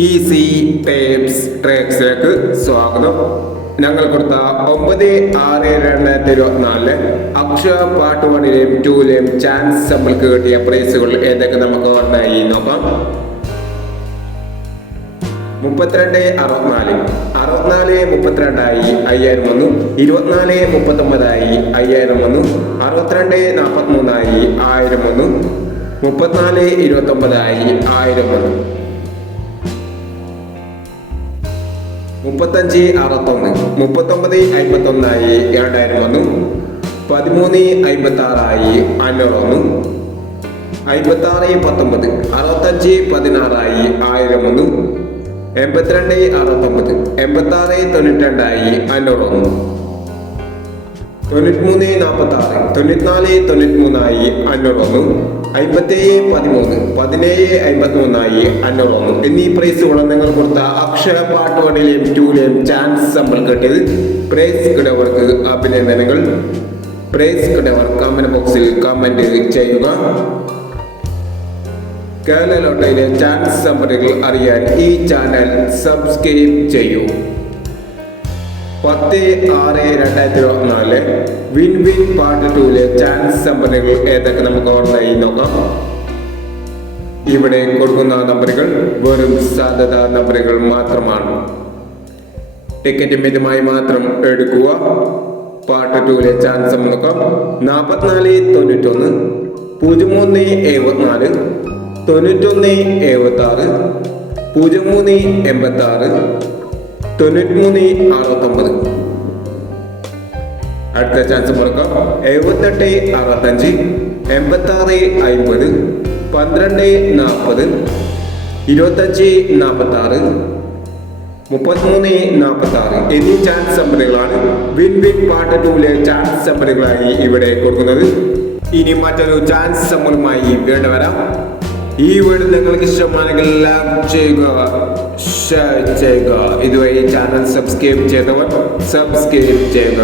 Easy tapes ട്രാക്സിലേക്ക് സ്വാഗതം. ഞങ്ങൾ കൊടുത്ത 9/6/2024 അക്ഷയ പാർട്ട് 1ലെയും 2ലെയും ചാൻസ് നമ്മൾക്ക് കിട്ടിയ പ്രൈസുകൾ ഏതൊക്കെ നമുക്ക് ഒന്നായി നോക്കാം. 32/64 32 5000 വന്നു. 24/39 5000 വന്നു. 62/43 1000 വന്നു. 34/29 1000 വന്നു. 35/61 39/51 2000 വന്നു. 13/56 500 വന്നു. 56/19 65/16 1000 വന്നു. 82/69 86/92 500 വന്നു. 93/46 94/93 500 വന്നു. 57/13 17/53 500 വന്നു. എന്നീ പ്രൈസുകൾ നിങ്ങൾ കൊടുത്ത അക്ഷയ പാർട്ട് 1ലെയും 2ലെയും ചാൻസ് നമ്മൾ കിട്ടിയത്. പ്രൈസ് കിടവർക്ക് അഭിനന്ദനങ്ങൾ. പ്രൈസ് കിടവർ കമന്റ് ബോക്സിൽ കമന്റ് ചെയ്യുക. കേരള ലോട്ടറിയിലെ ചാൻസ് നമ്പറുകൾ അറിയാൻ ഈ ചാനൽ സബ്സ്ക്രൈബ് ചെയ്യൂ. 10/6/2024 വിൻ വിൻ പാർട്ട് 2ലെ ചാൻസ് നമ്പറുകൾ ഏതൊക്കെ നമുക്ക് ഓർമ്മയായി നോക്കാം. ഇവിടെ കൊടുക്കുന്ന നമ്പറുകൾ വെറും സാധ്യത നമ്പറുകൾ മാത്രമാണ്. ടിക്കറ്റ് മിതമായി മാത്രം എടുക്കുക. പാർട്ട് 2ലെ ചാൻസ് നോക്കാം. 44/91 03/74 91/76 03/86 93/69. അടുത്ത ചാൻസ് മുടക്കാം. 78/65 86/50 12/40 25/46 33/46 എന്നീ ചാൻസ് നമ്പറുകളാണ് വിൻ വിൻ പാർട്ട് 2ലെ ചാൻസ് നമ്പറുകളായി ഇവിടെ കൊടുക്കുന്നത്. ഇനി മറ്റൊരു ചാൻസ് നമ്പറുമായി വീണ്ടും വരാം. ഈ വീഡിയോ നിങ്ങൾക്ക് ഇഷ്ടമാണെങ്കിൽ ലൈക്ക് ചെയ്യുക, ഷെയർ ചെയ്യുക. ഇതുവരെ ചാനൽ സബ്സ്ക്രൈബ് ചെയ്തവർ സബ്സ്ക്രൈബ് ചെയ്യുക.